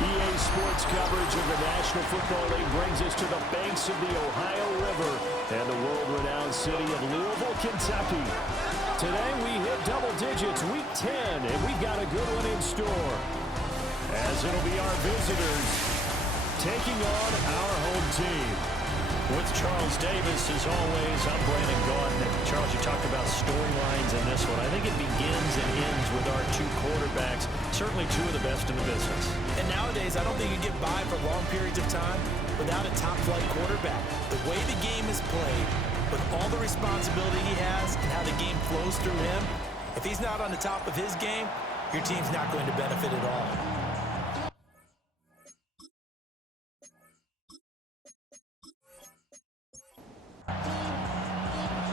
EA Sports coverage of the National Football League brings us to the banks of the Ohio River and the world-renowned city of Louisville, Kentucky. Today we hit double digits, Week 10, and we've got a good one in store, as it'll be our visitors taking on our home team. With Charles Davis, as always, I'm Brandon Gaudin. Charles, you talked about storylines in this one. I think it begins and ends with our two quarterbacks, certainly two of the best in the business. And nowadays, I don't think you get by for long periods of time without a top-flight quarterback. The way the game is played, with all the responsibility he has and how the game flows through him, if he's not on the top of his game, your team's not going to benefit at all.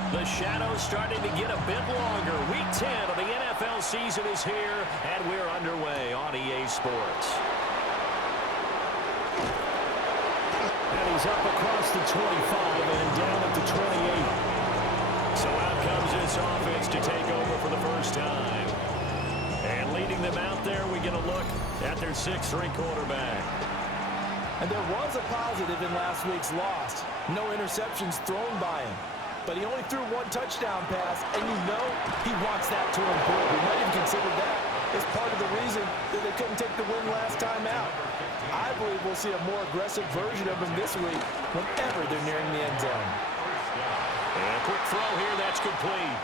The shadow's starting to get a bit longer. Week 10 of the NFL season is here, and we're underway on EA Sports. And he's up across the 25 and down at the 28. So out comes this offense to take over for the first time. And leading them out there, we get a look at their 6'3" quarterback. And there was a positive in last week's loss. No interceptions thrown by him. But he only threw one touchdown pass, and you know he wants that to improve. We might even consider that as part of the reason that they couldn't take the win last time out. I believe we'll see a more aggressive version of him this week whenever they're nearing the end zone. And a quick throw here, that's complete.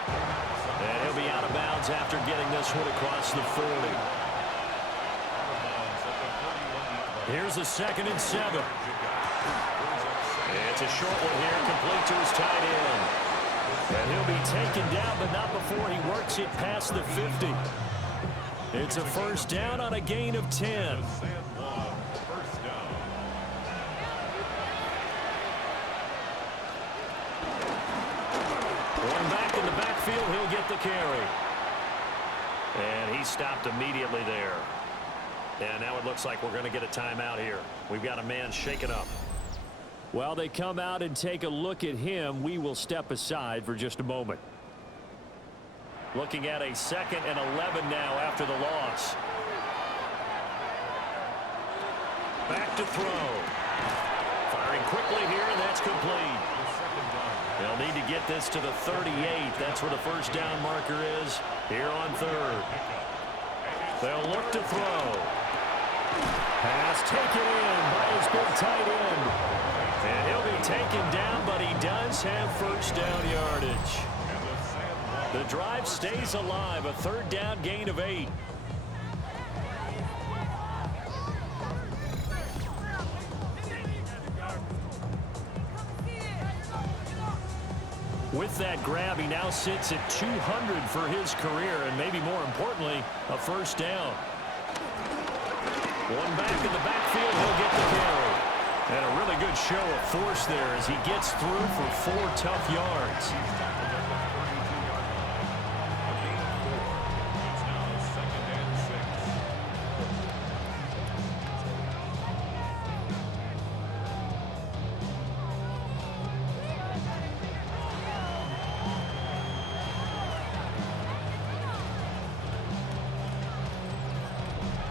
And he'll be out of bounds after getting this one across the 40. Here's a 2nd and 7. It's a short one here, complete to his tight end. And he'll be taken down, but not before he works it past the 50. It's a first down on a gain of 10. One back in the backfield, he'll get the carry. And he stopped immediately there. And now it looks like we're going to get a timeout here. We've got a man shaken up. While they come out and take a look at him, we will step aside for just a moment. Looking at a 2nd and 11 now after the loss. Back to throw. Firing quickly here, and that's complete. They'll need to get this to the 38. That's where the first down marker is here on 3rd. They'll look to throw. Pass taken in by his big tight end. And he'll be taken down, but he does have first down yardage. The drive stays alive, a 3rd down gain of 8. With that grab, he now sits at 200 for his career, and maybe more importantly, a first down. One back in the backfield, he'll get the carry. And a really good show of force there as he gets through for 4 tough yards.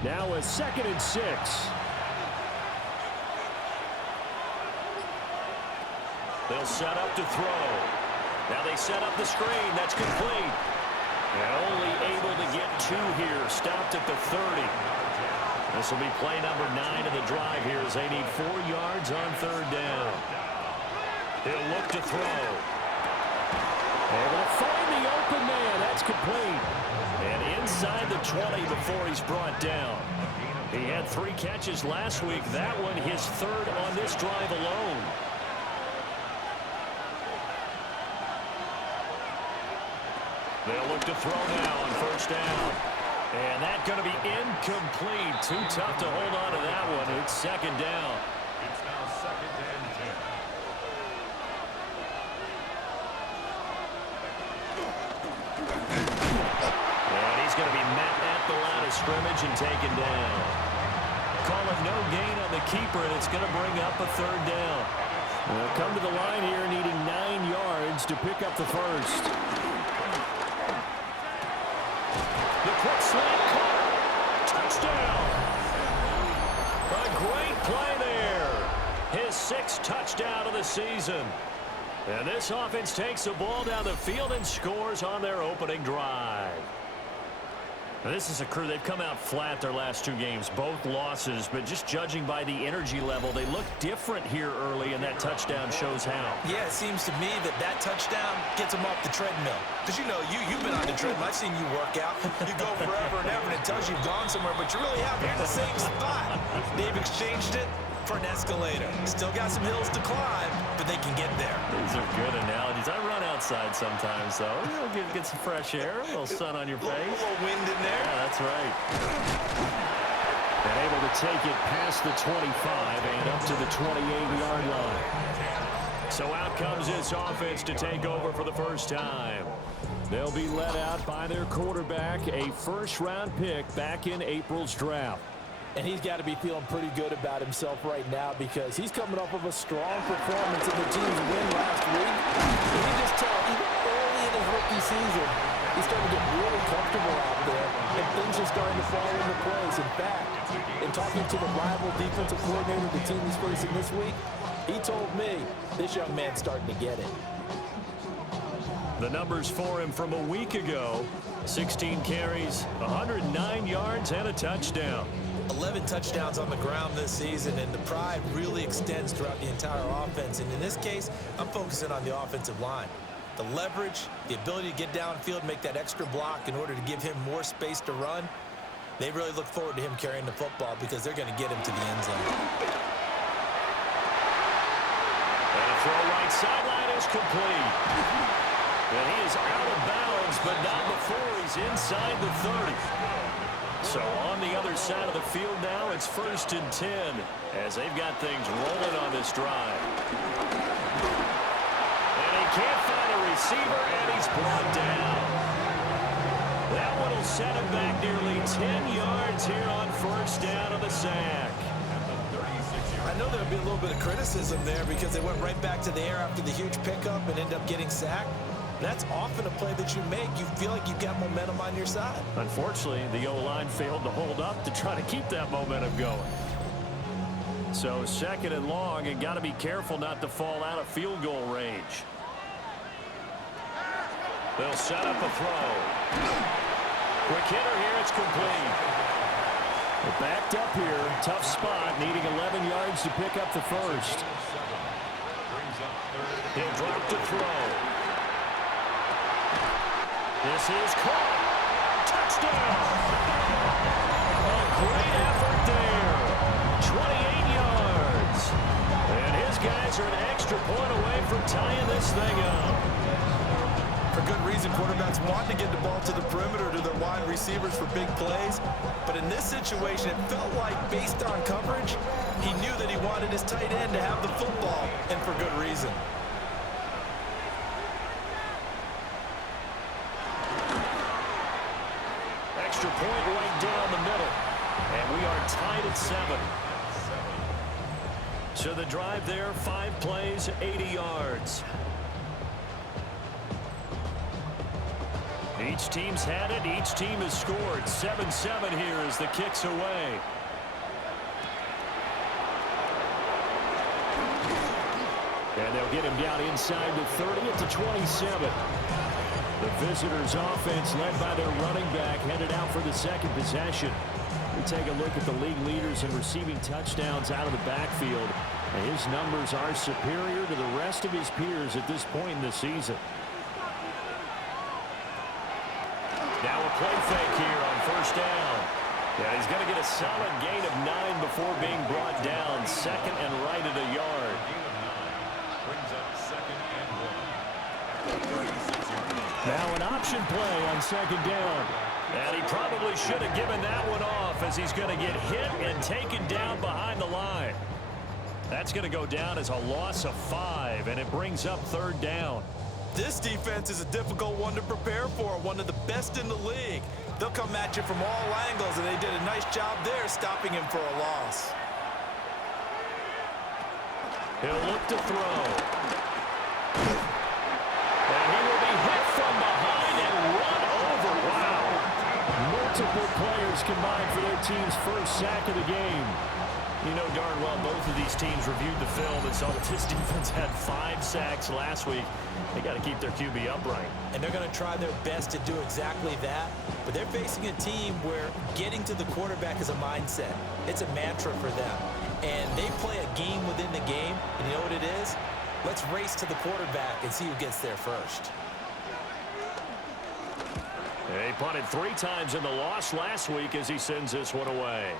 Now a 2nd and 6. They'll set up to throw. Now they set up the screen. That's complete. And only able to get 2 here. Stopped at the 30. This will be play number 9 of the drive here as they need 4 yards on 3rd down. He'll look to throw. Able to find the open man. That's complete. And inside the 20 before he's brought down. He had 3 catches last week. That one his 3rd on this drive alone. They'll look to throw now on first down. And that's going to be incomplete. Too tough to hold on to that one. It's 2nd down. It's now 2nd and 10. And he's going to be met at the line of scrimmage and taken down. Call it no gain on the keeper, and it's going to bring up a 3rd down. They'll come to the line here needing 9 yards to pick up the first. The quick slant caught. Touchdown. great play there. His 6th touchdown of the season. And this offense takes the ball down the field and scores on their opening drive. Now, this is a crew. They've come out flat their last 2 games, both losses, but just judging by the energy level, they look different here early, and that touchdown shows how. Yeah, it seems to me that touchdown gets them off the treadmill. Because, you know, you've been on the treadmill. I've seen you work out. You go forever and ever, and it tells you you've gone somewhere, but you really haven't. You're in the same spot. They've exchanged it for an escalator. Still got some hills to climb, but they can get there. These are good analogies. I run outside sometimes, though. You'll get some fresh air, a little sun on your face. A little wind in there. Yeah, that's right. And able to take it past the 25 and up to the 28-yard line. So out comes this offense to take over for the first time. They'll be led out by their quarterback, a first-round pick back in April's draft. And he's got to be feeling pretty good about himself right now because he's coming off of a strong performance in the team's win last week. And you just tell, even early in his rookie season, he's starting to get really comfortable out there, and things are starting to fall into place. In fact, in talking to the rival defensive coordinator the team he's facing this week, he told me this young man's starting to get it. The numbers for him from a week ago, 16 carries, 109 yards, and a touchdown. 11 touchdowns on the ground this season, and the pride really extends throughout the entire offense. And in this case, I'm focusing on the offensive line. The leverage, the ability to get downfield, make that extra block in order to give him more space to run. They really look forward to him carrying the football because they're going to get him to the end zone. And a throw right sideline is complete. And he is out of bounds, but not before he's inside the 30. So on the other side of the field now, it's 1st and 10 as they've got things rolling on this drive. And he can't find a receiver, and he's brought down. That one will set him back nearly 10 yards here on 1st down on the sack. I know there'll be a little bit of criticism there because they went right back to the air after the huge pickup and ended up getting sacked. That's often a play that you make. You feel like you've got momentum on your side. Unfortunately, the O-line failed to hold up to try to keep that momentum going. So 2nd and long, and got to be careful not to fall out of field goal range. They'll set up a throw. Quick hitter here, it's complete. They're backed up here, tough spot, needing 11 yards to pick up the first. He'll drop to throw. This is caught. Touchdown. A great effort there. 28 yards. And his guys are an extra point away from tying this thing up. For good reason, quarterbacks want to get the ball to the perimeter to their wide receivers for big plays. But in this situation, it felt like based on coverage, he knew that he wanted his tight end to have the football, and for good reason. Extra point right down the middle. And we are tied at 7. So the drive there, 5 plays, 80 yards. Each team's had it. Each team has scored. 7-7 here as the kick's away. And they'll get him down inside the 30 at the 27. The visitors' offense led by their running back headed out for the 2nd possession. We take a look at the league leaders in receiving touchdowns out of the backfield. And his numbers are superior to the rest of his peers at this point in the season. Now a play fake here on 1st down. Yeah, he's going to get a solid gain of 9 before being brought down. 2nd and right at a yard. Brings up 2nd and 1. Now an option play on 2nd down. And he probably should have given that one off as he's going to get hit and taken down behind the line. That's going to go down as a loss of 5, and it brings up 3rd down. This defense is a difficult one to prepare for, one of the best in the league. They'll come at you from all angles, and they did a nice job there stopping him for a loss. He'll look to throw. And he will be hit from behind and run over. Wow. Multiple players combined for their team's first sack of the game. You know darn well both of these teams reviewed the film and saw that this defense had 5 sacks last week. They got to keep their QB upright. And they're going to try their best to do exactly that. But they're facing a team where getting to the quarterback is a mindset. It's a mantra for them. And they play a game within the game. And you know what it is? Let's race to the quarterback and see who gets there first. He punted 3 times in the loss last week as he sends this one away.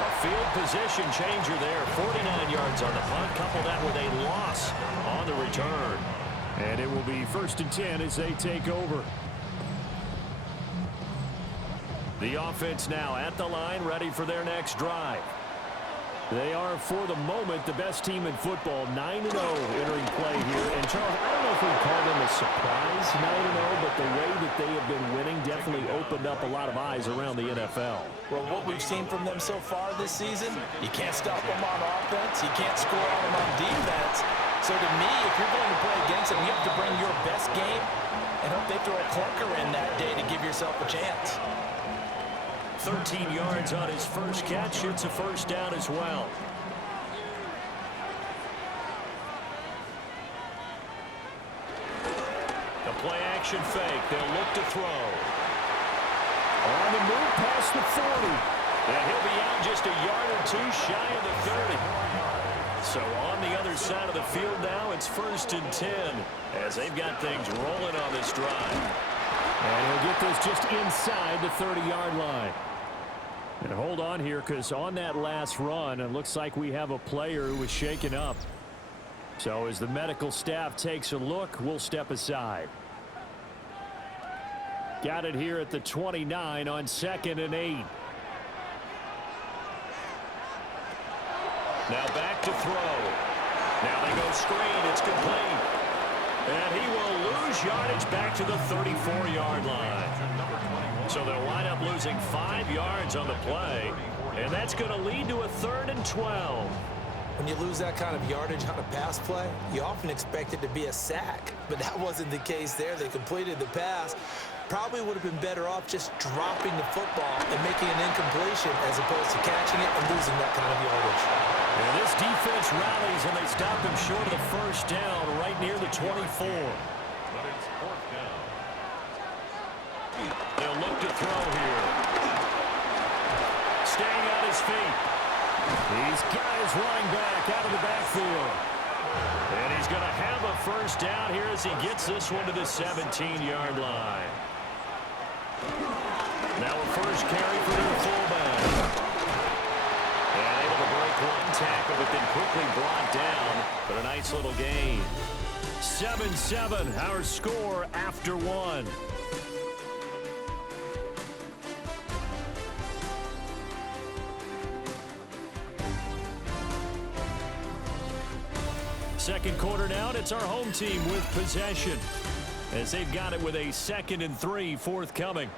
A field position changer there. 49 yards on the punt. Couple that with a loss on the return. And it will be 1st and 10 as they take over. The offense now at the line, ready for their next drive. They are, for the moment, the best team in football, 9-0 entering play here. And, Charles, I don't know if we call them a surprise 9-0, but the way that they have been winning definitely opened up a lot of eyes around the NFL. Well, what we've seen from them so far this season, you can't stop them on offense. You can't score on them on defense. So to me, if you're going to play against them, you have to bring your best game and hope they throw a clunker in that day to give yourself a chance. 13 yards on his first catch. It's a first down as well. The play action fake. They'll look to throw. On the move past the 40. And he'll be out just a yard or 2 shy of the 30. So on the other side of the field now, it's 1st and 10 as they've got things rolling on this drive. And he'll get this just inside the 30-yard line. And hold on here, because on that last run, it looks like we have a player who was shaken up. So as the medical staff takes a look, we'll step aside. Got it here at the 29 on 2nd and 8. Now back to throw. Now they go screen. It's complete. And he will lose yardage back to the 34-yard line. So they'll wind up losing 5 yards on the play. And that's going to lead to a 3rd and 12. When you lose that kind of yardage on a pass play, you often expect it to be a sack. But that wasn't the case there. They completed the pass. Probably would have been better off just dropping the football and making an incompletion as opposed to catching it and losing that kind of yardage. And this defense rallies, and they stop him short of the first down right near the 24. But it's 4th down. They'll look to throw here. Staying on his feet. He's got his running back out of the backfield. And he's going to have a first down here as he gets this one to the 17-yard line. Now a first carry for their fullback. And able to break 1 tackle, but then quickly brought down. But a nice little gain. 7-7, our score after 1. Second quarter now, and it's our home team with possession as they've got it with a 2nd and 3 forthcoming.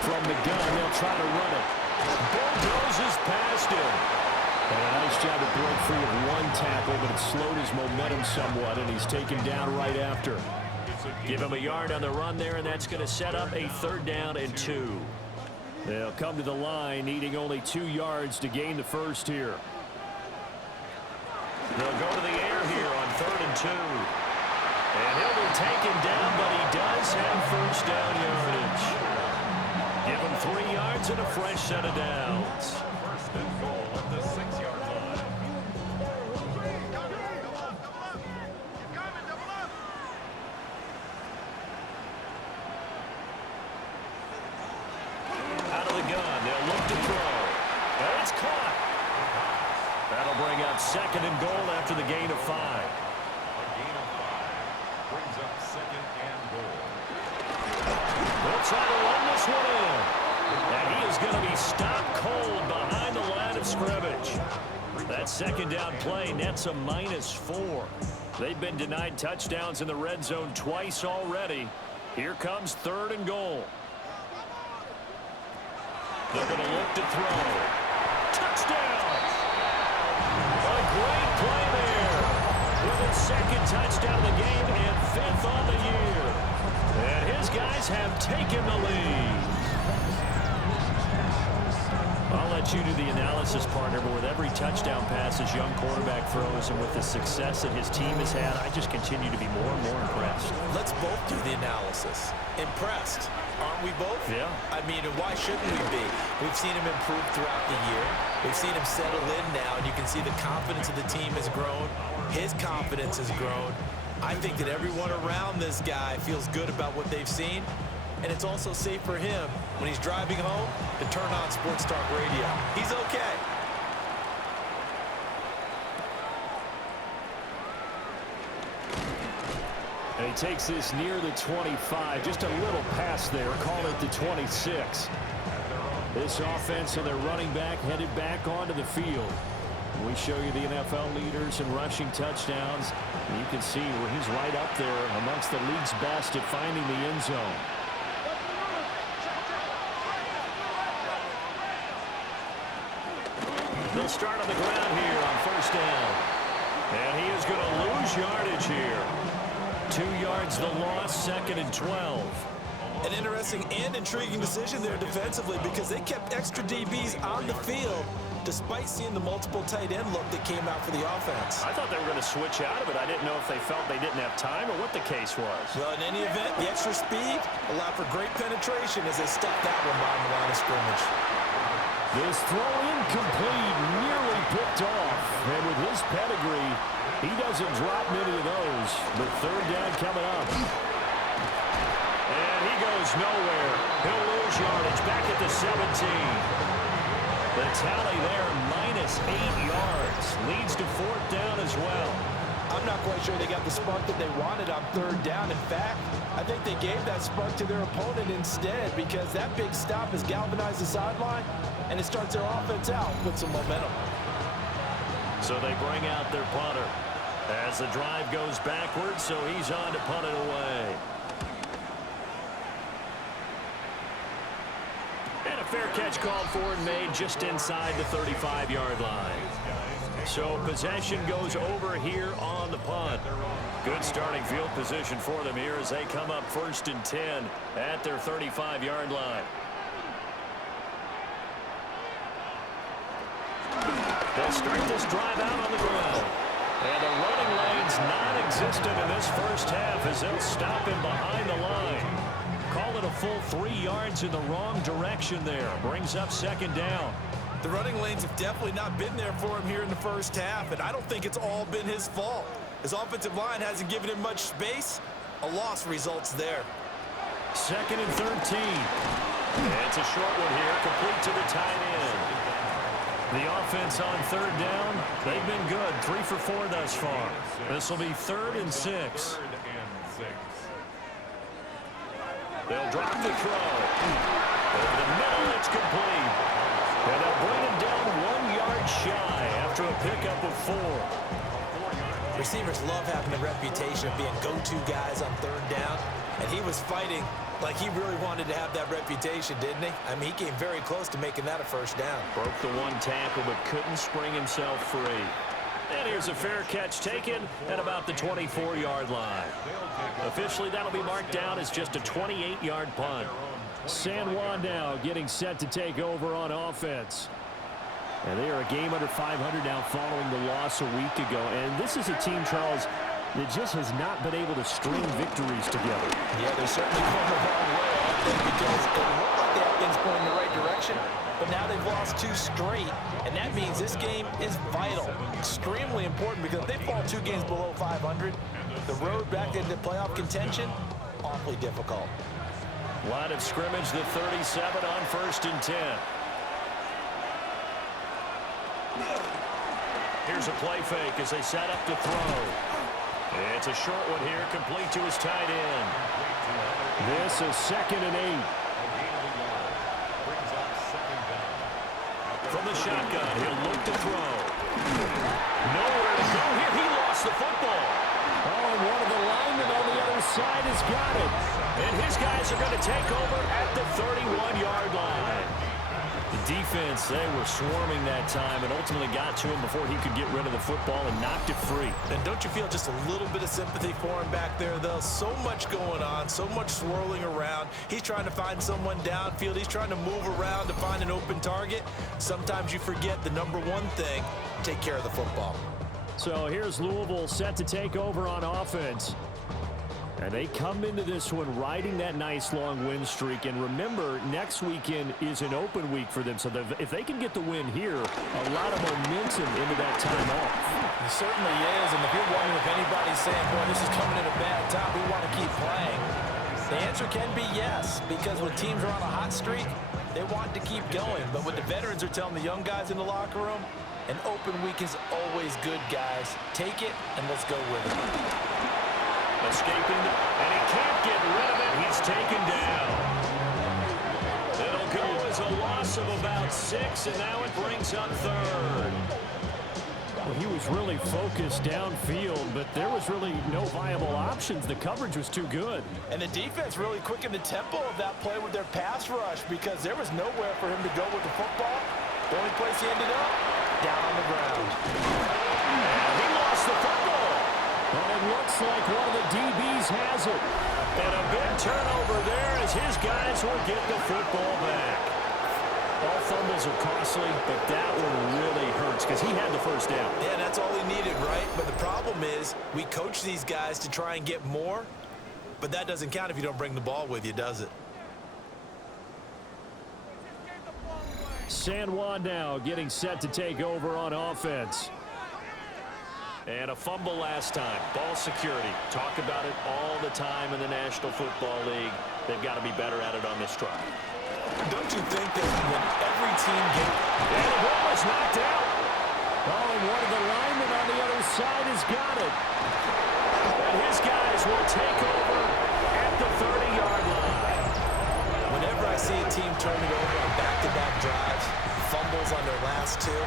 From the gun, they'll try to run it. Bulldozes past him. And a nice job to break free of 1 tackle, but it slowed his momentum somewhat, and he's taken down right after. Give him a yard on the run there, and that's going to set up a 3rd down and 2. They'll come to the line, needing only 2 yards to gain the first here. They'll go to the air here on 3rd and 2. And he'll be taken down, but he does have first down yardage. Give him 3 yards and a fresh set of downs. 1st and goal at the 6-yard line. Out of the gun, they'll look to throw. And it's caught. That'll bring up 2nd and goal after the gain of 5. A gain of 5 brings up 2nd and goal. They'll try to run this one in. And he is going to be stopped cold behind the line of scrimmage. That 2nd down play nets a -4. They've been denied touchdowns in the red zone twice already. Here comes 3rd and goal. They're going to look to throw. Touchdown! A great play there. With his 2nd touchdown of the game and 5th on the year. Cowboys have taken the lead. I'll let you do the analysis, partner, but with every touchdown pass his young quarterback throws and with the success that his team has had, I just continue to be more and more impressed. Let's both do the analysis. Impressed. Aren't we both? Yeah. I mean, and why shouldn't we be? We've seen him improve throughout the year. We've seen him settle in now, and you can see the confidence of the team has grown. His confidence has grown. I think that everyone around this guy feels good about what they've seen. And it's also safe for him when he's driving home to turn on Sports Talk Radio. He's okay. And he takes this near the 25. Just a little pass there. Call it the 26. This offense and their running back headed back onto the field. We show you the NFL leaders in rushing touchdowns. And you can see where he's right up there amongst the league's best at finding the end zone. They'll start on the ground here on first down. And he is going to lose yardage here. 2 yards the loss, 2nd and 12. An interesting and intriguing decision there defensively because they kept extra DBs on the field despite seeing the multiple tight end look that came out for the offense. I thought they were going to switch out of it. I didn't know if they felt they didn't have time or what the case was. Well, in any event, the extra speed allowed for great penetration as they stuffed that one behind the line of scrimmage. This throw incomplete, nearly picked off. And with his pedigree, he doesn't drop many of those. But third down coming up. And he goes nowhere. He'll lose yardage back at the 17. The tally there, -8 yards. Leads to 4th down as well. I'm not quite sure they got the spark that they wanted on third down. In fact, I think they gave that spark to their opponent instead because that big stop has galvanized the sideline and it starts their offense out with some momentum. So they bring out their punter as the drive goes backwards, so he's on to punt it away. And a fair catch called for and made just inside the 35-yard line. So possession goes over here on the punt. Good starting field position for them here as they come up 1st and 10 at their 35-yard line. They'll start this drive out on the ground. And the running lane's non-existent in this first half as they'll stop him behind the line. Call it a full 3 yards in the wrong direction there. Brings up 2nd down. The running lanes have definitely not been there for him here in the first half, and I don't think it's all been his fault. His offensive line hasn't given him much space. A loss results there. 2nd and 13. And it's a short one here, complete to the tight end. The offense on third down, they've been good. 3 for 4 thus far. This will be 3rd and 6. They'll drop the throw. Over the middle, it's complete. And they'll bring him down 1 yard shy after a pickup of 4. Receivers love having the reputation of being go-to guys on third down, and he was fighting like he really wanted to have that reputation, didn't he? I mean, he came very close to making that a first down. Broke the 1 tackle, but couldn't spring himself free. And here's a fair catch taken at about the 24-yard line. Officially, that'll be marked down as just a 28-yard punt. San Juan now getting set to take over on offense. And they are a game under 500 now following the loss a week ago. And this is a team, Charles, that just has not been able to string victories together. Yeah, they're certainly going the wrong way, I think, because it looked like they had things going in the right direction, but now they've lost 2 straight, and that means this game is vital, extremely important, because if they fall 2 games below 500, the road back into playoff contention, awfully difficult. Line of scrimmage, the 37 on 1st and 10. Here's a play fake as they set up to throw. It's a short one here, complete to his tight end. This is 2nd and 8. From the shotgun, he'll look to throw. Nowhere to go here. He lost the football. Oh, and one of the linemen on the other side has got it. And his guys are going to take over at the 31-yard line. The defense, they were swarming that time and ultimately got to him before he could get rid of the football and knocked it free. And don't you feel just a little bit of sympathy for him back there, though? So much going on, so much swirling around. He's trying to find someone downfield. He's trying to move around to find an open target. Sometimes you forget the number one thing, take care of the football. So here's Louisville set to take over on offense. And they come into this one riding that nice long win streak. And remember, next weekend is an open week for them. So if they can get the win here, a lot of momentum into that time off. It certainly is. And if you're wondering if anybody's saying, boy, this is coming at a bad time, we want to keep playing, the answer can be yes. Because when teams are on a hot streak, they want to keep going. But what the veterans are telling the young guys in the locker room, an open week is always good, guys. Take it, and let's go with it. Escaping, and he can't get rid of it. He's taken down. It'll go as a loss of about 6, and now it brings up third. Well, he was really focused downfield, but there was really no viable options. The coverage was too good. And the defense really quickened the tempo of that play with their pass rush because there was nowhere for him to go with the football. The only place he ended up, down on the ground. And he lost the football. And it looks like one of the DBs has it. And a big turnover there as his guys will get the football back. All fumbles are costly, but that one really hurts because he had the first down. Yeah, that's all he needed, right? But the problem is we coach these guys to try and get more, but that doesn't count if you don't bring the ball with you, does it? San Juan now getting set to take over on offense. And a fumble last time. Ball security. Talk about it all the time in the National Football League. They've got to be better at it on this drive. Don't you think that when every team gets... And the ball is knocked out. Oh, and one of the linemen on the other side has got it. And his guys will take over at the 30-yard line. Whenever I see a team turn it over on back-to-back drives, fumbles on their last two,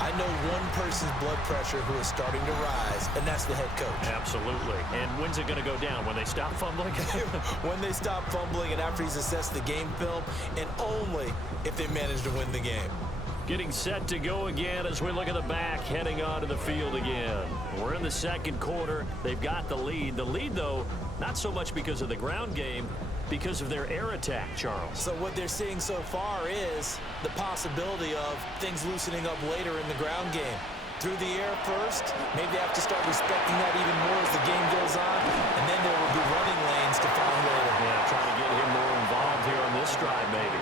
I know one person's blood pressure who is starting to rise, and that's the head coach. Absolutely. And when's it going to go down? When they stop fumbling? When they stop fumbling and after he's assessed the game film, and only if they manage to win the game. Getting set to go again as we look at the back, heading onto the field again. We're in the second quarter. They've got the lead. The lead, though, not so much because of the ground game, because of their air attack, Charles. So what they're seeing so far is the possibility of things loosening up later in the ground game. Through the air first, maybe they have to start respecting that even more as the game goes on, and then there will be running lanes to find later. Yeah, trying to get him more involved here on this drive, maybe.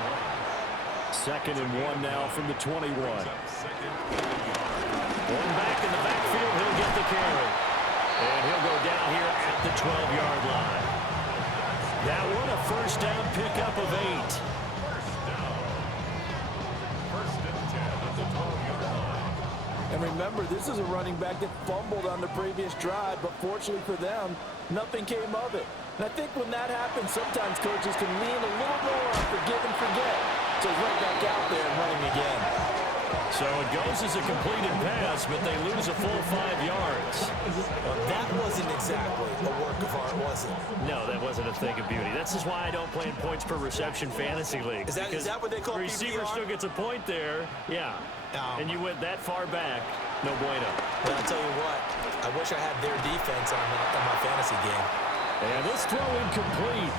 2nd and 1 now from the 21. One back in the backfield, he'll get the carry. And he'll go down here at the 12-yard line. That one a first down pickup of 8. And remember, this is a running back that fumbled on the previous drive, but fortunately for them, nothing came of it. And I think when that happens, sometimes coaches can lean a little more on forgive and forget. So he's right back out there and running again. So it goes as a completed pass, but they lose a full 5 yards. Well, that wasn't exactly a work of art, was it? No, that wasn't a thing of beauty. This is why I don't play in points per reception fantasy league. Is that what they call the receiver PPR? still gets a point there. Yeah. And you went that far back. No bueno. But I'll tell you what, I wish I had their defense on my fantasy game. And this throw incomplete.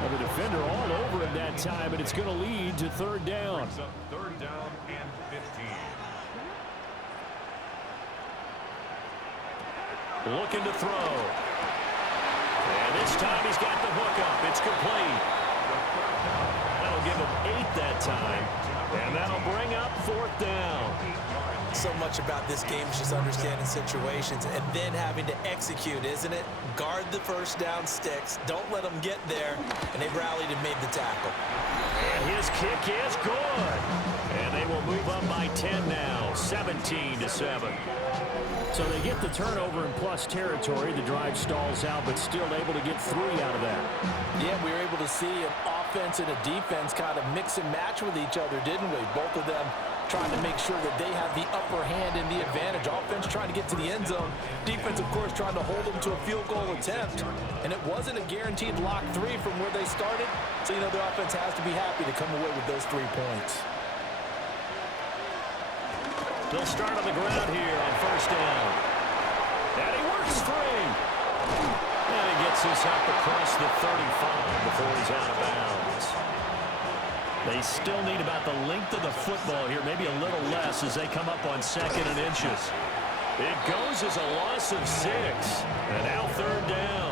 Well, the defender all over him that time, and it's going to lead to 3rd down. Third down and 15. Looking to throw. And this time he's got the hook up. It's complete. That'll give him 8 that time. And that'll bring up 4th down. So much about this game is just understanding situations and then having to execute, isn't it? Guard the first down sticks. Don't let them get there. And they rallied and made the tackle. And his kick is good. And they will move up by 10 now, 17-7. So they get the turnover in plus territory. The drive stalls out, but still able to get 3 out of that. Yeah, we were able to see an offense and a defense kind of mix and match with each other, didn't we? Both of them trying to make sure that they have the upper hand and the advantage. Offense trying to get to the end zone. Defense, of course, trying to hold them to a field goal attempt. And it wasn't a guaranteed lock 3 from where they started. So, you know, the offense has to be happy to come away with those 3 points. They'll start on the ground here on first down. And he works free. And he gets this up across the 35 before he's out of bounds. They still need about the length of the football here, maybe a little less as they come up on 2nd and inches. It goes as a loss of 6. And now 3rd down.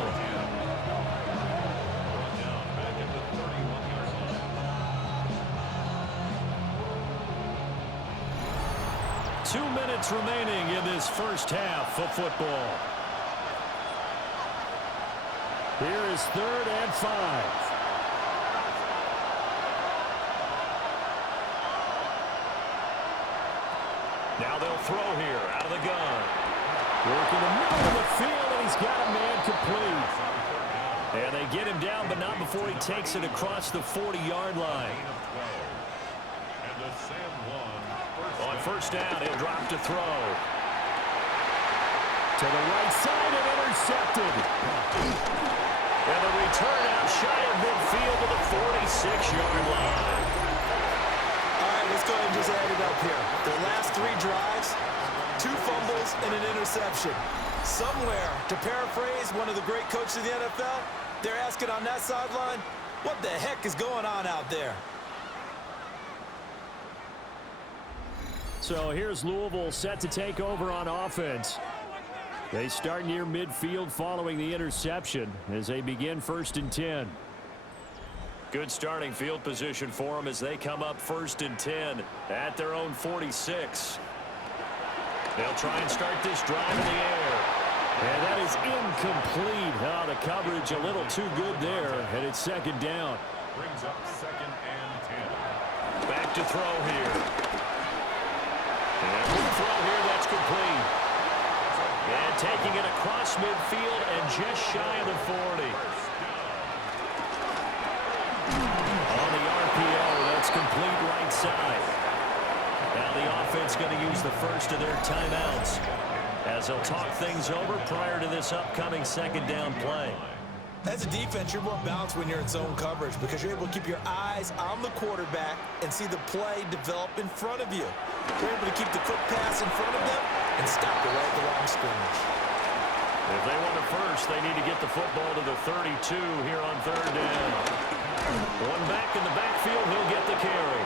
2 minutes remaining in this first half of football. Here is 3rd and 5. Now they'll throw here out of the gun. Work in the middle of the field, and he's got a man complete. And they get him down, but not before he takes it across the 40-yard line. On first down, he'll drop to throw. To the right side and intercepted. And the return out shy of midfield to the 46-yard line. Let's go ahead and just add it up here. Their last 3 drives, 2 fumbles and an interception. Somewhere, to paraphrase one of the great coaches of the NFL, they're asking on that sideline, what the heck is going on out there? So here's Louisville set to take over on offense. They start near midfield following the interception as they begin 1st and 10. Good starting field position for them as they come up 1st and 10 at their own 46. They'll try and start this drive in the air. And that is incomplete. Oh, the coverage a little too good there, and it's 2nd down. Brings up 2nd and 10. Back to throw here. And with throw here, that's complete. And taking it across midfield and just shy of the 40. On the RPO, that's complete right side. Now the offense going to use the first of their timeouts as they'll talk things over prior to this upcoming 2nd down play. As a defense, you're more balanced when you're in zone coverage because you're able to keep your eyes on the quarterback and see the play develop in front of you. You're able to keep the quick pass in front of them and stop it right at the line of scrimmage. If they want it first, they need to get the football to the 32 here on 3rd down. One back in the backfield, he'll get the carry.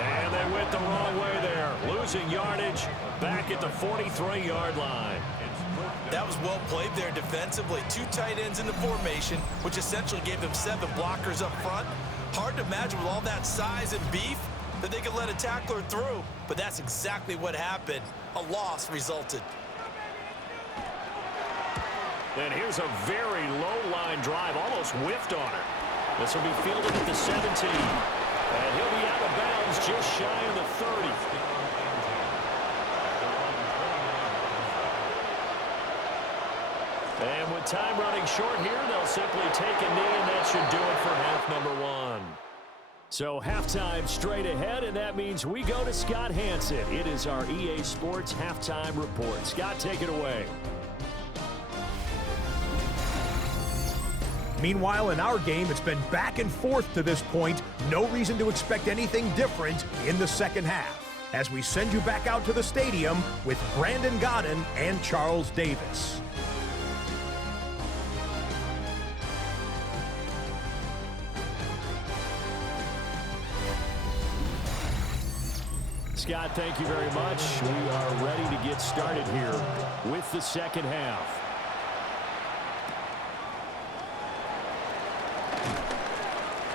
And they went the wrong way there. Losing yardage back at the 43-yard line. That was well played there defensively. 2 tight ends in the formation, which essentially gave them 7 blockers up front. Hard to imagine with all that size and beef that they could let a tackler through, but that's exactly what happened. A loss resulted. And here's a very low-line drive, almost whiffed on it. This will be fielded at the 17. And he'll be out of bounds just shy of the 30. And with time running short here, they'll simply take a knee, and that should do it for half number 1. So halftime straight ahead, and that means we go to Scott Hansen. It is our EA Sports Halftime Report. Scott, take it away. Meanwhile, in our game, it's been back and forth to this point. No reason to expect anything different in the second half, as we send you back out to the stadium with Brandon Godden and Charles Davis. Scott, thank you very much. We are ready to get started here with the second half.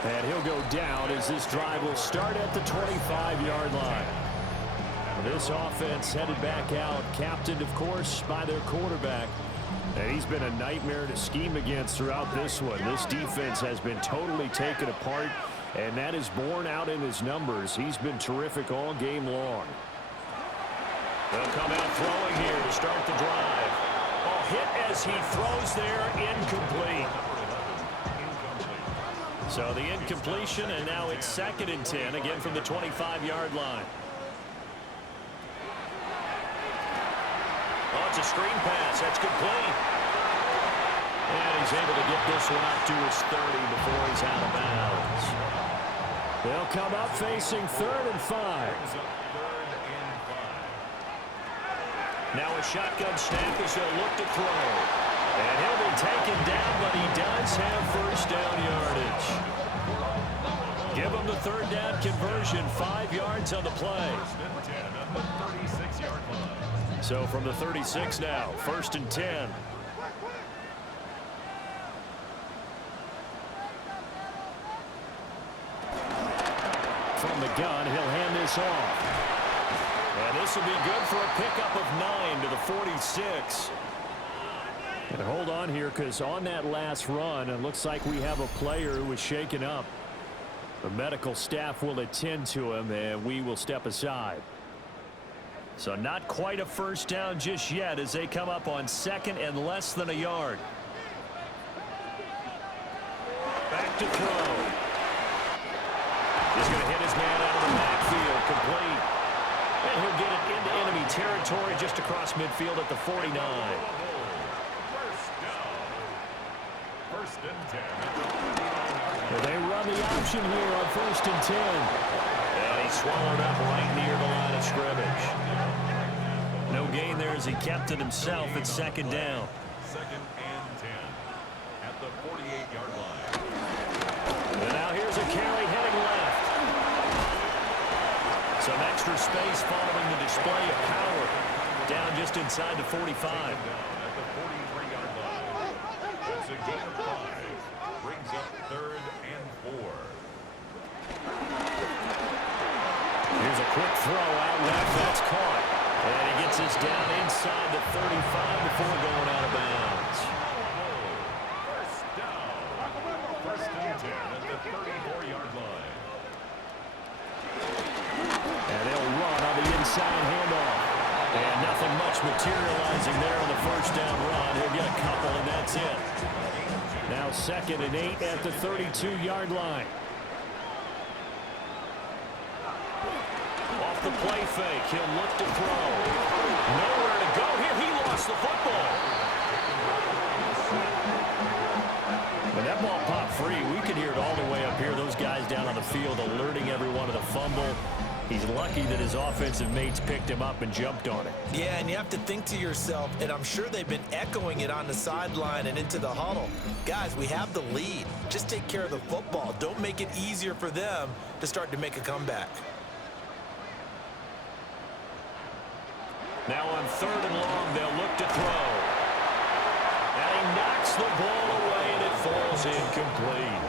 And he'll go down as this drive will start at the 25-yard line. This offense headed back out, captained, of course, by their quarterback. And he's been a nightmare to scheme against throughout this one. This defense has been totally taken apart, and that is borne out in his numbers. He's been terrific all game long. They'll come out throwing here to start the drive. Ball hit as he throws there, incomplete. So the incompletion, and now it's 2nd and 10, again from the 25-yard line. Oh, it's a screen pass. That's complete. And he's able to get this one up to his 30 before he's out of bounds. They'll come up facing 3rd and 5. Now a shotgun snap as they'll look to throw. And he'll be taken down, but he does have first down yardage. Give him the third down conversion, 5 yards on the play. So from the 36 now, 1st and 10. From the gun, he'll hand this off. And this will be good for a pickup of 9 to the 46. And hold on here, because on that last run, it looks like we have a player who was shaken up. The medical staff will attend to him, and we will step aside. So not quite a first down just yet as they come up on 2nd and less than a yard. Back to throw. He's going to hit his man out of the backfield, complete. And he'll get it into enemy territory just across midfield at the 49. First and 10. Well, they run the option here on 1st and 10. And he swallowed up right near the line of scrimmage. No gain there as he kept it himself at 2nd down. 2nd and 10 at the 48-yard line. And now here's a carry heading left. Some extra space following the display of power. Down just inside the 45. At the 43-yard line. That's a gain of 5. Brings up 3rd and 4. Here's a quick throw out left. That's caught. And he gets this down inside the 35 before going out of bounds. First down. 1st and 10 at the 34-yard line. And they'll run on the inside handoff. And nothing much materializing there on the first down run. He'll get a couple, and that's it. Now 2nd and 8 at the 32-yard line. Off the play fake, he'll look to throw. Nowhere to go here. He lost the football. When that ball popped free, we could hear it all the way up here. Those guys down on the field alerting everyone of the fumble. He's lucky that his offensive mates picked him up and jumped on it. Yeah, and you have to think to yourself, and I'm sure they've been echoing it on the sideline and into the huddle. Guys, we have the lead. Just take care of the football. Don't make it easier for them to start to make a comeback. Now on 3rd and long, they'll look to throw. And he knocks the ball away, and it falls incomplete.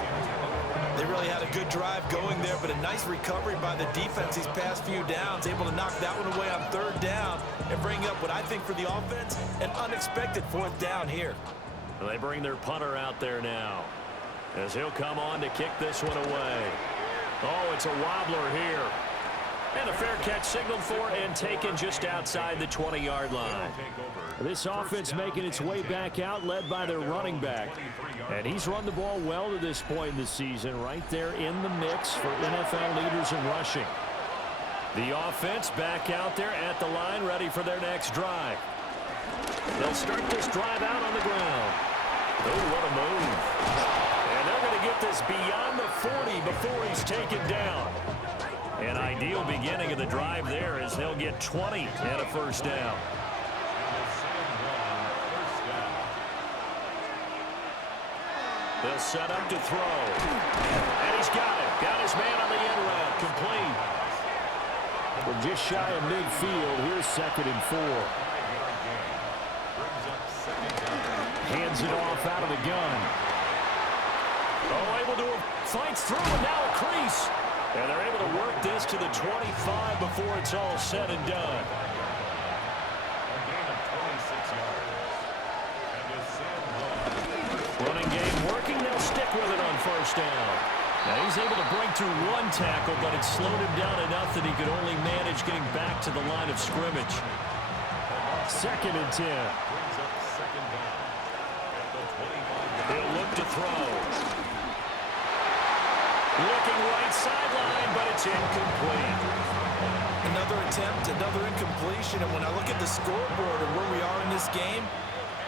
They really had a good drive going there, but a nice recovery by the defense these past few downs, able to knock that one away on 3rd down and bring up what I think for the offense, an unexpected 4th down here. And they bring their punter out there now as he'll come on to kick this one away. Oh, it's a wobbler here. And a fair catch signaled for and taken just outside the 20-yard line. This offense making its way back out, led by their running back. And he's run the ball well to this point in the season, right there in the mix for NFL leaders in rushing. The offense back out there at the line, ready for their next drive. They'll start this drive out on the ground. Oh, what a move. And they're going to get this beyond the 40 before he's taken down. An ideal beginning of the drive there as they'll get 20 and a first down. They'll set up to throw. And he's got it. Got his man on the end route. Complete. We're just shy of midfield. Here's 2nd and 4. Hands it off out of the gun. Oh, able to fights through and now a crease. And they're able to work this to the 25 before it's all said and done. Running game working. They'll stick with it on first down. Now he's able to break through one tackle, but it slowed him down enough that he could only manage getting back to the line of scrimmage. 2nd and 10. He'll look to throw. Looking right sideline, but it's incomplete. Another attempt, another incompletion, and when I look at the scoreboard and where we are in this game,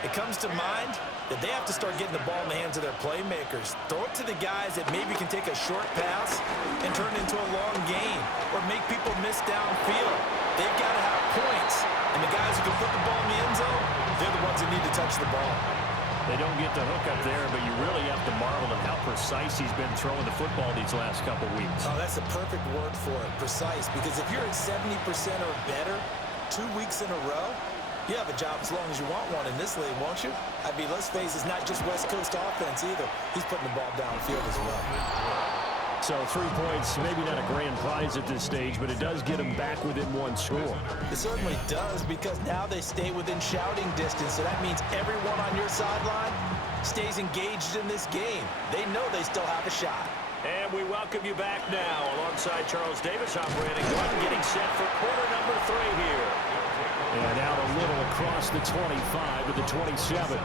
It comes to mind that they have to start getting the ball in the hands of their playmakers. Throw it to the guys that maybe can take a short pass and turn it into a long gain or make people miss downfield. They've got to have points, and the guys who can put the ball in the end zone, they're the ones that need to touch the ball. They don't get the hook up there, but you really have to marvel at how precise he's been throwing the football these last couple weeks. Oh, that's the perfect word for it, precise, because if you're at 70% or better 2 weeks in a row, you have a job as long as you want one in this league, won't you? I mean, let's face it, it's not just West Coast offense either. He's putting the ball downfield as well. So 3 points, maybe not a grand prize at this stage, but it does get them back within one score. It certainly does, because now they stay within shouting distance, so that means everyone on your sideline stays engaged in this game. They know they still have a shot. And we welcome you back now. Alongside Charles Davis, I'm Brandon Gordon, getting set for quarter number 3 here. And out a little across the 25 to the 27.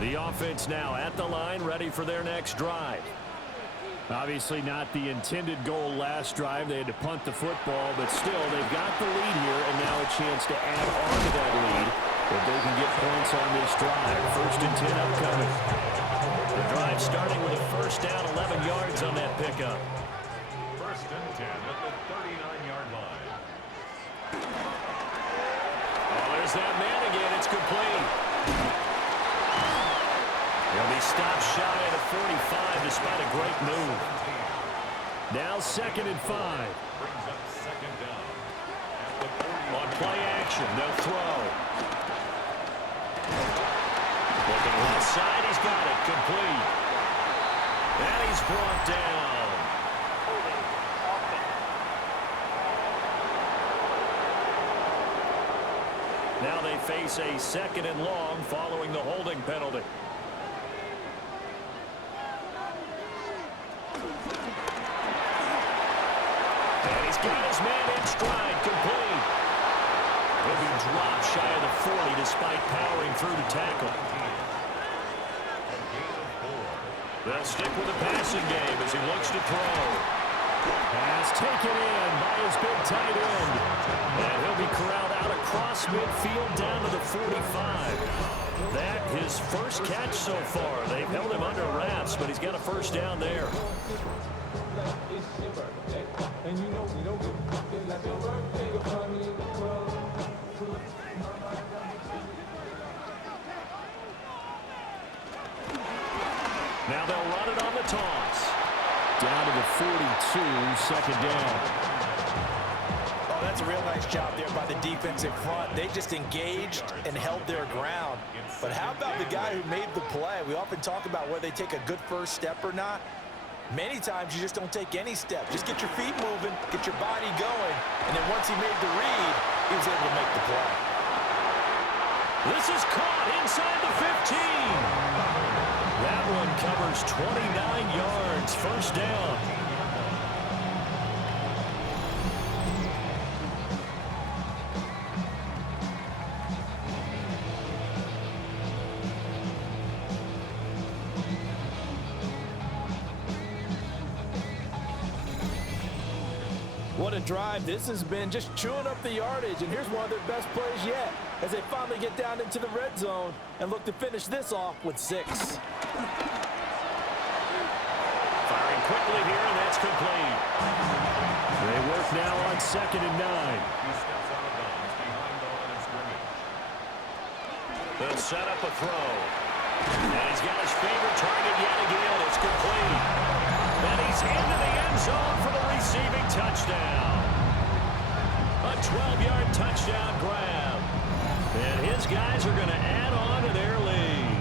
The offense now at the line, ready for their next drive. Obviously not the intended goal last drive. They had to punt the football, but still, they've got the lead here, and now a chance to add on to that lead if they can get points on this drive. 1st and 10 upcoming. The drive starting with a first down, 11 yards on that pickup. 1st and 10 at the 39-yard line. Oh, there's that man again. It's complete. He'll be stopped shy of the 45 despite a great move. Now 2nd and 5. Brings up 2nd down at the 40. On play action, they'll throw. Looking left side, he's got it. Complete. And he's brought down. Now they face a 2nd and long following the holding penalty. And he's got his man in stride, complete. He'll be dropped shy of the 40 despite powering through the tackle. They'll stick with the passing game as he looks to throw. Pass taken in by his big tight end. And he'll be corralled out across midfield down to the 45. That his first catch so far. They've held him under wraps, but he's got a first down there. Now they'll run it on the toss. Down to the 42, 2nd down. Oh, that's a real nice job there by the defensive front. They just engaged and held their ground. But how about the guy who made the play? We often talk about whether they take a good first step or not. Many times you just don't take any step. Just get your feet moving, get your body going, and then once he made the read, he was able to make the play. This is caught inside the 15. That one covers 29 yards, first down. What a drive this has been, just chewing up the yardage, and here's one of their best plays yet as they finally get down into the red zone and look to finish this off with 6. Firing quickly here, and that's complete. They work now on 2nd and 9. He steps out of bounds behind the line of scrimmage. They'll set up a throw. And he's got his favorite target yet again. It's complete. And he's into the end zone for the receiving touchdown. A 12-yard touchdown grab. And his guys are going to add on to their lead.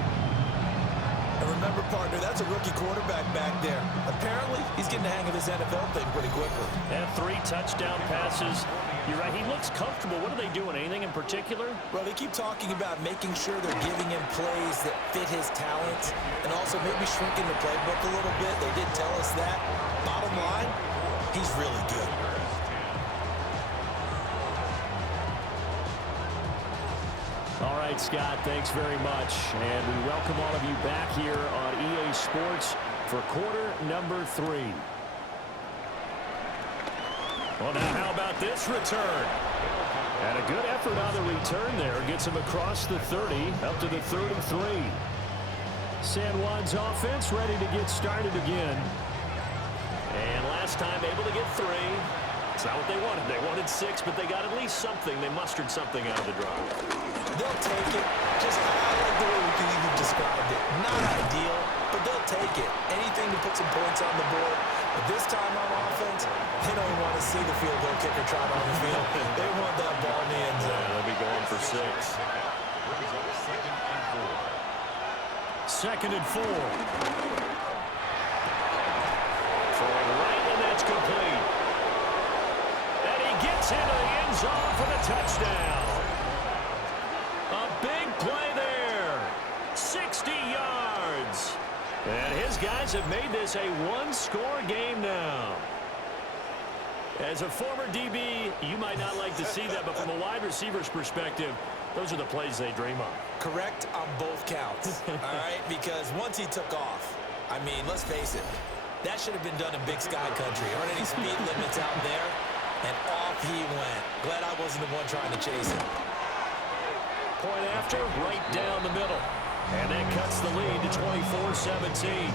And remember, partner, that's a rookie quarterback back there. Apparently, he's getting the hang of this NFL thing pretty quickly. And 3 touchdown passes. You're right, he looks comfortable. What are they doing? Anything in particular? Well, they keep talking about making sure they're giving him plays that fit his talents and also maybe shrinking the playbook a little bit. They did tell us that. Bottom line, he's really good. All right, Scott, thanks very much. And we welcome all of you back here on EA Sports for quarter number 3. Well, now how about this return? And a good effort on the return there. Gets him across the 30, up to the 33. San Juan's offense ready to get started again. And last time able to get 3. It's not what they wanted. They wanted 6, but they got at least something. They mustered something out of the drive. They'll take it. Just I like the way we've described it. Not ideal, but they'll take it. Anything to put some points on the board. But this time on offense, they don't even want to see the field goal kicker trot on the field. They want that ball in the end zone. Yeah, they'll be going for 6. Second and 4. Throwing right, and that's complete. And he gets into the end zone for the touchdown. A big play there. 60 yards. And his guys have made this a one-score game now. As a former DB, you might not like to see that, but from a wide receiver's perspective, those are the plays they dream of. Correct on both counts, all right? Because once he took off, I mean, let's face it, that should have been done in Big Sky Country. Aren't any speed limits out there? And off he went. Glad I wasn't the one trying to chase him. Point after, right down the middle. And that cuts the lead to 24-17.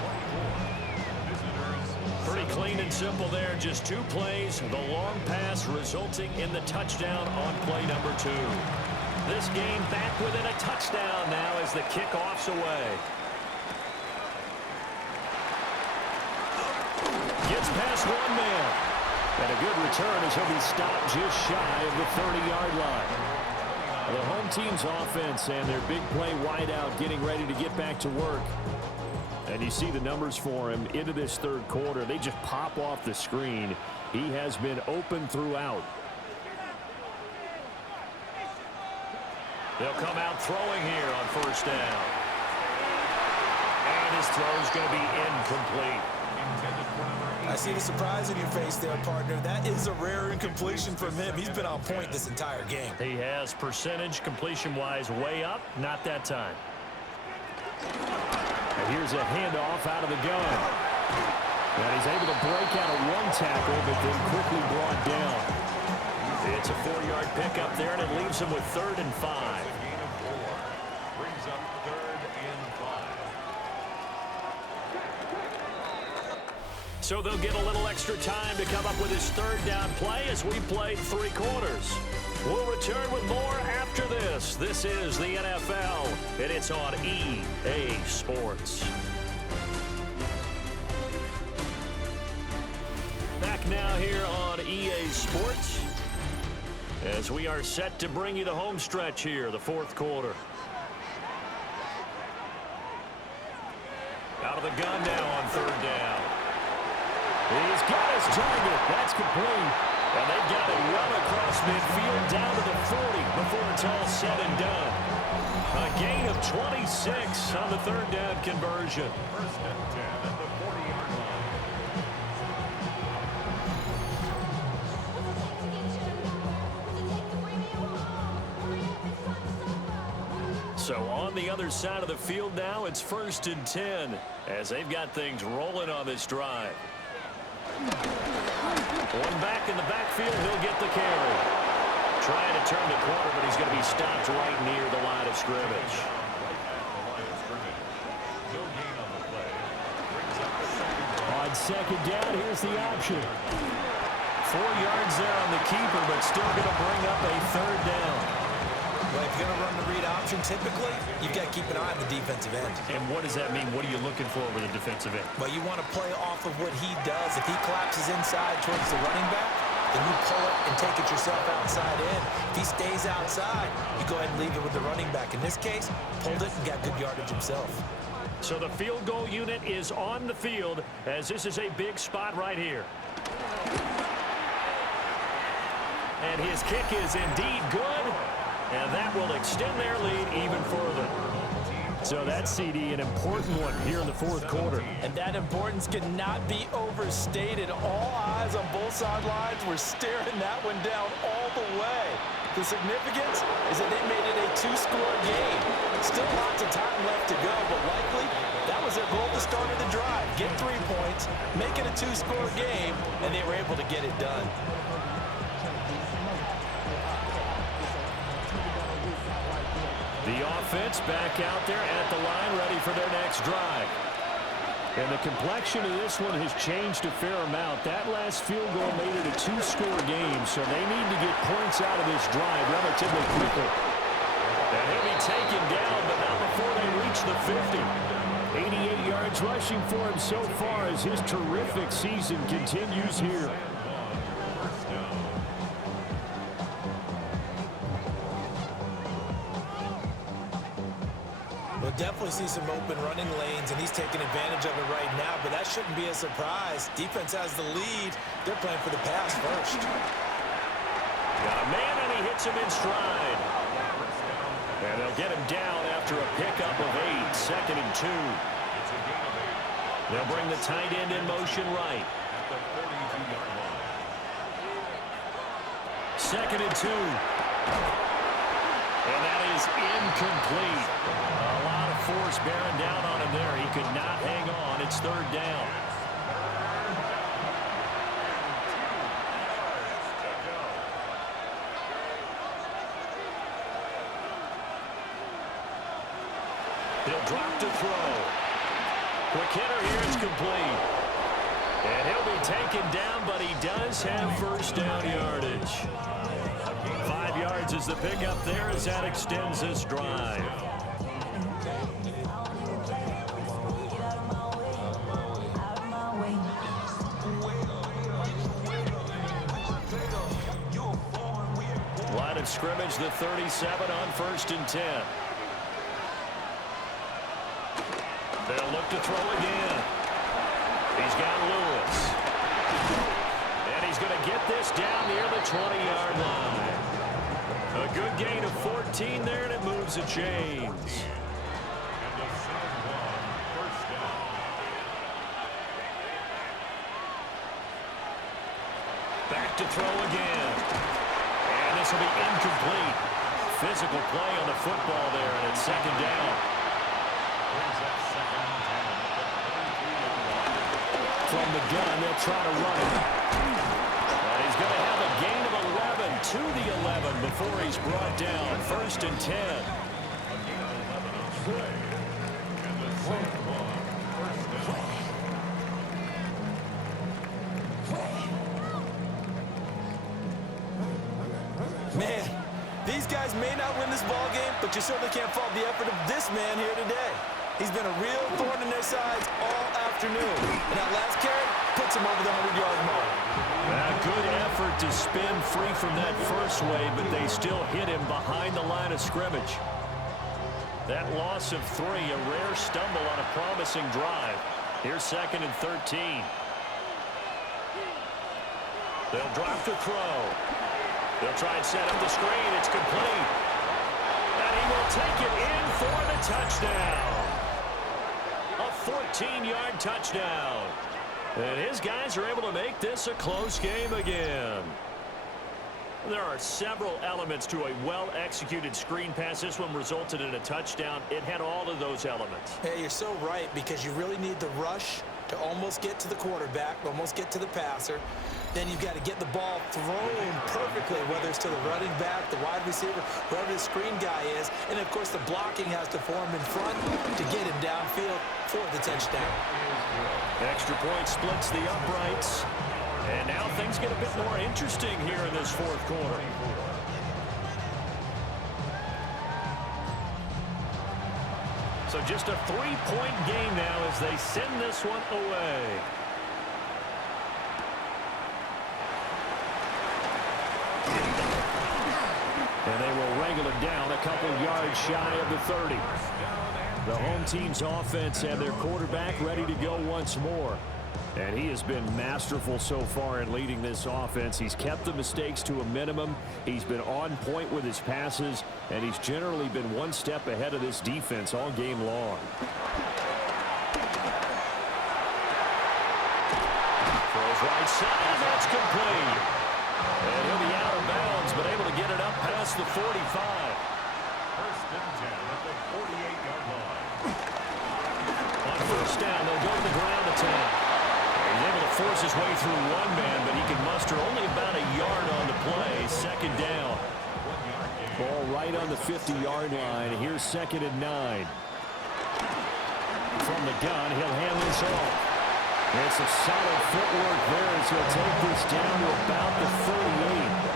Pretty clean and simple there. Just 2 plays. The long pass resulting in the touchdown on play number 2. This game back within a touchdown now as the kickoff's away. Gets past 1 man. And a good return as he'll be stopped just shy of the 30-yard line. The home team's offense and their big play wideout getting ready to get back to work. And you see the numbers for him into this third quarter. They just pop off the screen. He has been open throughout. They'll come out throwing here on first down. And his throw's going to be incomplete. I see the surprise in your face there, partner. That is a rare incompletion from him. He's been on point this entire game. He has percentage completion-wise way up. Not that time. And here's a handoff out of the gun. And he's able to break out of 1 tackle, but then quickly brought down. It's a 4-yard pickup there, and it leaves him with 3rd and 5. Brings up 3rd and 5. So they'll get a little extra time to come up with his 3rd down play as we played 3 quarters. We'll return with more after this. This is the NFL, and it's on EA Sports. Back now here on EA Sports as we are set to bring you the home stretch here, the 4th quarter. Out of the gun now on 3rd down. He's got his target. That's complete. And they've got it well across midfield down to the 40 before it's all said and done. A gain of 26 on the 3rd down conversion. 1st and 10 at the 40-yard line. So on the other side of the field now, it's 1st and 10 as they've got things rolling on this drive. One back in the backfield, he'll get the carry. Trying to turn the corner, but he's going to be stopped right near the line of scrimmage. No gain on the play. Brings up the 2nd. On 2nd down, here's the option. 4 yards there on the keeper, but still going to bring up a 3rd down. Well, if you're going to run the read option, typically, you've got to keep an eye on the defensive end. And what does that mean? What are you looking for with a defensive end? Well, you want to play off of what he does. If he collapses inside towards the running back, then you pull it and take it yourself outside in. If he stays outside, you go ahead and leave it with the running back. In this case, pulled it and got good yardage himself. So the field goal unit is on the field as this is a big spot right here. And his kick is indeed good. And that will extend their lead even further. So that CD, an important one here in the 4th quarter. And that importance cannot be overstated. All eyes on both sidelines were staring that one down all the way. The significance is that they made it a 2-score game. Still lots of time left to go, but likely that was their goal at the start of the drive. Get 3 points, make it a 2-score game, and they were able to get it done. The offense back out there at the line, ready for their next drive. And the complexion of this one has changed a fair amount. That last field goal made it a 2-score game, so they need to get points out of this drive relatively quickly. And he'll be taken down, but not before they reach the 50. 88 yards rushing for him so far as his terrific season continues here. We'll definitely see some open running lanes, and he's taking advantage of it right now, but that shouldn't be a surprise. Defense has the lead. They're playing for the pass first. Got a man, and he hits him in stride. And they'll get him down after a pickup of 8, 2nd and 2. They'll bring the tight end in motion right. 2nd and 2. And that is incomplete. A lot of force bearing down on him there. He could not hang on. It's 3rd down. He'll drop to throw. Quick hitter here. It's complete. And he'll be taken down, but he does have first down yardage. 5 yards is the pickup there as that extends this drive. Line of scrimmage, the 37 on 1st and 10. They'll look to throw again. He's got Lewis. And he's going to get this down near the 20-yard line. A good gain of 14 there, and it moves the chains. Back to throw again. And this will be incomplete. Physical play on the football there, and it's 2nd down. From the gun, they'll try to run it. And he's going to have a gain of 11 to the 11 before he's brought down. 1st and 10. Man, these guys may not win this ball game, but you certainly can't fault the effort of this man here today. He's been a real thorn in their sides all afternoon. And that last carry puts him over the 100-yard mark. A good effort to spin free from that first wave, but they still hit him behind the line of scrimmage. That loss of 3, a rare stumble on a promising drive. Here's 2nd and 13. They'll drop to throw. They'll try and set up the screen. It's complete. And he will take it in for the touchdown. A 14-yard touchdown. And his guys are able to make this a close game again. There are several elements to a well-executed screen pass. This one resulted in a touchdown. It had all of those elements. Hey, you're so right, because you really need the rush to almost get to the quarterback, almost get to the passer. Then you've got to get the ball thrown perfectly, whether it's to the running back, the wide receiver, whoever the screen guy is. And, of course, the blocking has to form in front to get him downfield for the touchdown. Extra point splits the uprights. And now things get a bit more interesting here in this 4th quarter. So just a 3-point game now as they send this one away. And they will wrangle it down a couple yards shy of the 30. The home team's offense and their quarterback ready to go once more. And he has been masterful so far in leading this offense. He's kept the mistakes to a minimum. He's been on point with his passes, and he's generally been one step ahead of this defense all game long. Throws right side, and that's complete. And he'll be out of bounds, but able to get it up past the 45. 1st and 10 at the 48-yard line. On 1st first down. They'll go to the ground attack. He's able to force his way through one man, but he can muster only about a yard on the play. Second down. Ball right on the 50-yard line. Here's 2nd and 9. From the gun, he'll hand this off. It's a solid footwork there as he'll take this down to about the 38.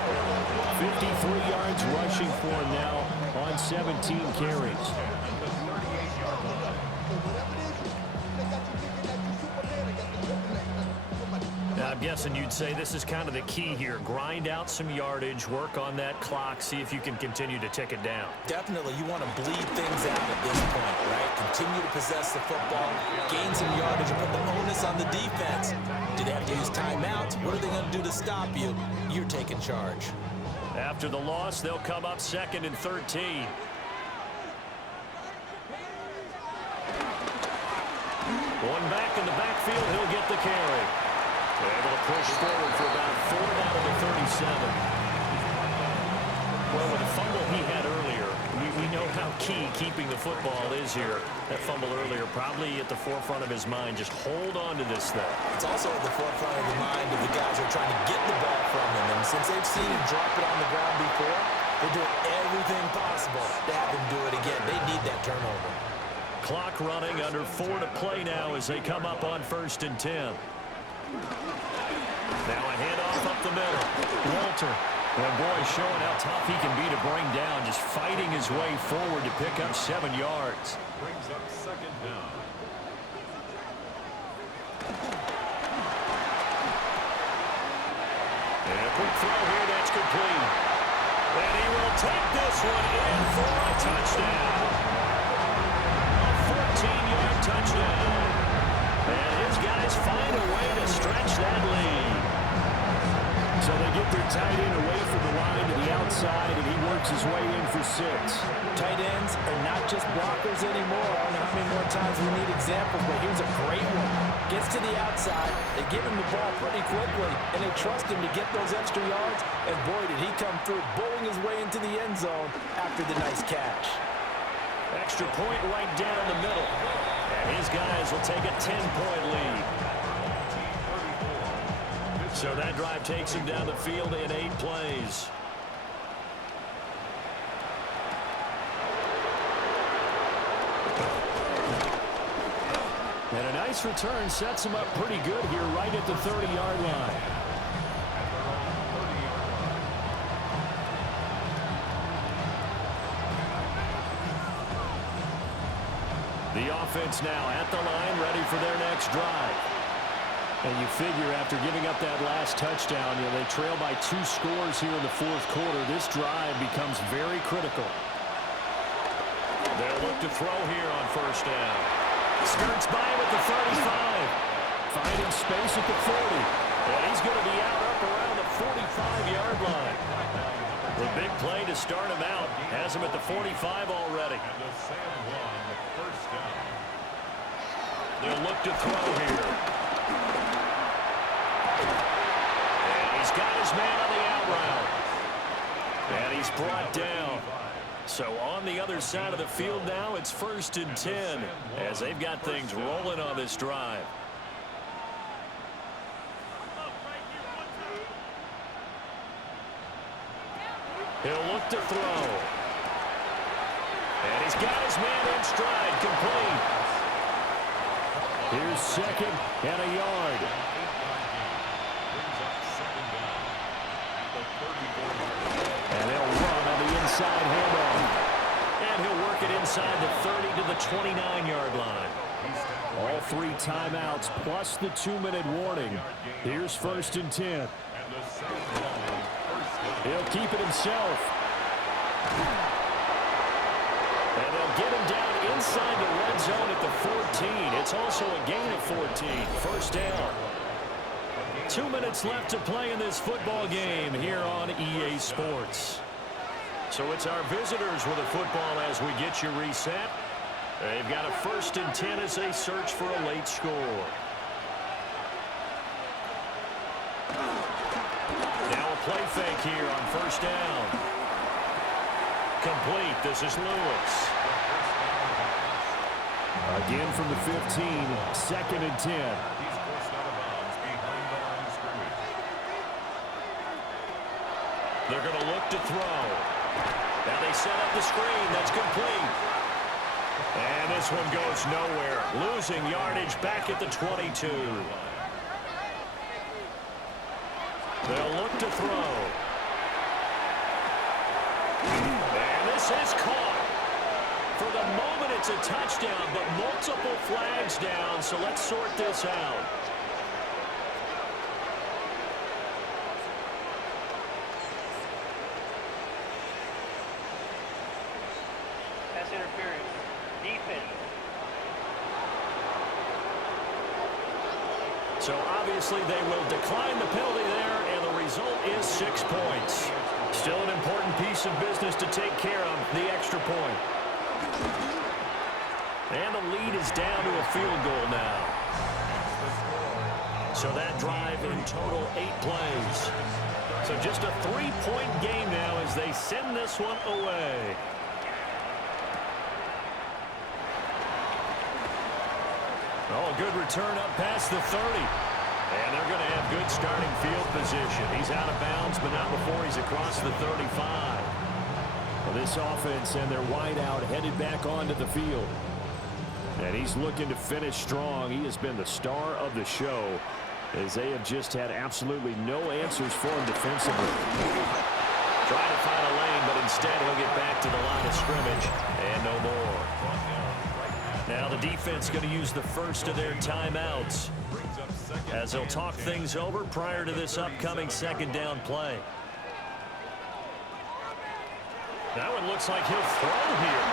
53 yards rushing for him now on 17 carries. Now, I'm guessing you'd say this is kind of the key here. Grind out some yardage, work on that clock, see if you can continue to tick it down. Definitely, you want to bleed things out at this point, right? Continue to possess the football, gain some yardage, and put the onus on the defense. Do they have to use timeouts? What are they going to do to stop you? You're taking charge. After the loss, they'll come up 2nd and 13. Going back in the backfield, he'll get the carry. They're able to push forward for about 4 down to the 37. Well, with the fumble he had earlier, we know how key keeping the football is here. That fumble earlier probably at the forefront of his mind. Just hold on to this thing. It's also at the forefront of the mind of the guys who are trying to get the ball from him. And since they've seen him drop it on the ground before, they're doing everything possible to have him do it again. They need that turnover. Clock running, under 4 to play now as they come up on 1st and 10. Now a handoff up the middle. Walter. Well, boy, showing how tough he can be to bring down, just fighting his way forward to pick up 7 yards. Brings up 2nd down. And a quick throw here, that's complete. And he will take this one in for a touchdown. A 14-yard touchdown. And his guys find a way to stretch that lead. So they get their tight end away from the line to the outside, and he works his way in for 6. Tight ends are not just blockers anymore. I don't know how many more times we need examples, but here's a great one. Gets to the outside, they give him the ball pretty quickly, and they trust him to get those extra yards, and boy, did he come through, bowling his way into the end zone after the nice catch. Extra point right down the middle. And his guys will take a 10-point lead. So that drive takes him down the field in 8 plays. And a nice return sets him up pretty good here right at the 30-yard line. The offense now at the line, ready for their next drive. And you figure after giving up that last touchdown, they trail by 2 scores here in the 4th quarter. This drive becomes very critical. They'll look to throw here on 1st down. Skirts by him at the 35. Finding space at the 40. And he's going to be out up around the 45-yard line. The big play to start him out has him at the 45 already. And the San Juan 1st down. They'll look to throw here. And he's got his man on the out route. And he's brought down. So on the other side of the field now, it's 1st and 10 as they've got things rolling on this drive. He'll look to throw. And he's got his man in stride, complete. Here's 2nd and a yard. And they'll run on the inside handoff. And he'll work it inside the 30 to the 29-yard line. All 3 timeouts plus the 2-minute warning. Here's 1st and 10. He'll keep it himself. And they'll get him down inside the red zone at the 14. It's also a gain of 14. 1st down. 2 minutes left to play in this football game here on EA Sports. So it's our visitors with the football as we get you reset. They've got a 1st and 10 as they search for a late score. Now a play fake here on 1st down. Complete. This is Lewis. Again from the 15, 2nd and 10. He's forced out of bounds behind the line of scrimmage. They're going to look to throw. Now they set up the screen. That's complete. And this one goes nowhere. Losing yardage back at the 22. They'll look to throw. And this is caught. For the moment, it's a touchdown, but multiple flags down, so let's sort this out. Pass interference. Defense. So obviously they will decline the penalty there, and the result is 6 points. Still an important piece of business to take care of, the extra point. And the lead is down to a field goal now. So that drive in total 8 plays. So just a 3-point game now as they send this one away. Oh, a good return up past the 30. And they're going to have good starting field position. He's out of bounds, but not before he's across the 35. Well, this offense and their wideout headed back onto the field. And he's looking to finish strong. He has been the star of the show as they have just had absolutely no answers for him defensively. Trying to find a lane, but instead he'll get back to the line of scrimmage and no more. Now the defense going to use the first of their timeouts as they'll talk things over prior to this upcoming 2nd down play. That one looks like he'll throw here.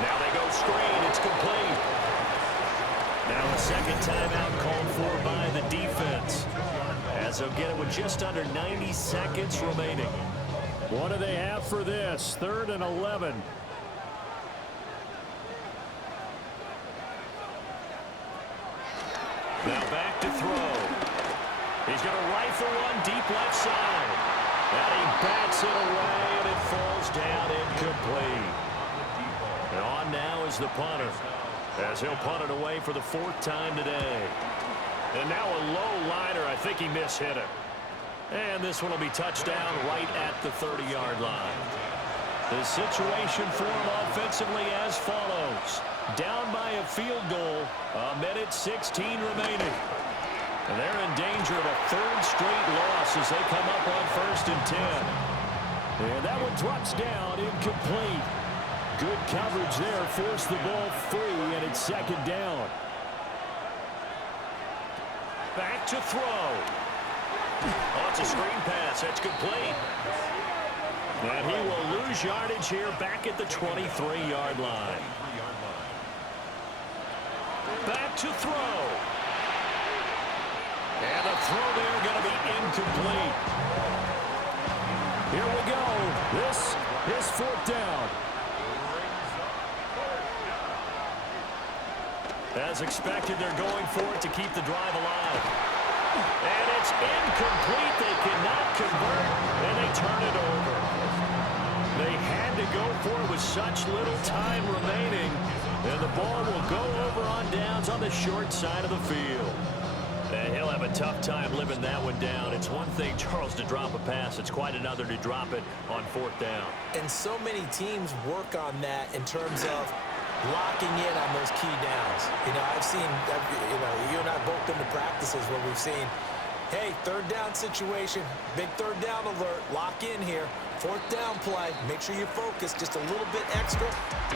Now they go screen. It's complete. Now a 2nd timeout called for by the defense as they'll get it with just under 90 seconds remaining. What do they have for this? 3rd and 11. Now back to throw. He's going to rifle one deep left side. And he bats it away, and it falls down incomplete. And on now is the punter, as he'll punt it away for the 4th time today. And now a low liner. I think he mishit it. And this one will be touchdown right at the 30-yard line. The situation for him offensively as follows. Down by a field goal, 1:16 remaining. And they're in danger of a 3rd straight loss as they come up on 1st and 10. And that one drops down, incomplete. Good coverage there, forced the ball free, and it's 2nd down. Back to throw. Oh, it's a screen pass. That's complete. And he will lose yardage here back at the 23-yard line. Back to throw. And the throw there going to be incomplete. Here we go. This is 4th down. As expected, they're going for it to keep the drive alive. And it's incomplete. They cannot convert, and they turn it over. They had to go for it with such little time remaining. And the ball will go over on downs on the short side of the field. And he'll have a tough time living that one down. It's one thing, Charles, to drop a pass. It's quite another to drop it on 4th down. And so many teams work on that in terms of locking in on those key downs. You know, I've seen, you and I both been to practices where we've seen, hey, 3rd down situation, big 3rd down alert, lock in here. 4th down play, make sure you focus just a little bit extra.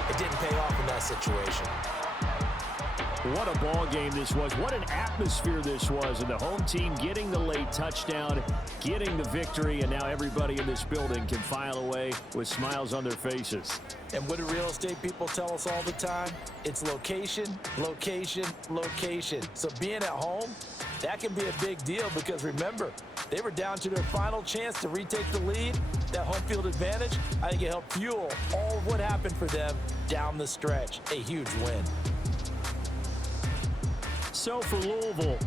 It didn't pay off in that situation. What a ball game this was. What an atmosphere this was. And the home team getting the late touchdown, getting the victory, and now everybody in this building can file away with smiles on their faces. And what do real estate people tell us all the time? It's location, location, location. So being at home, that can be a big deal because remember, they were down to their final chance to retake the lead. That home field advantage, I think it helped fuel all of what happened for them down the stretch. A huge win. So for Louisville,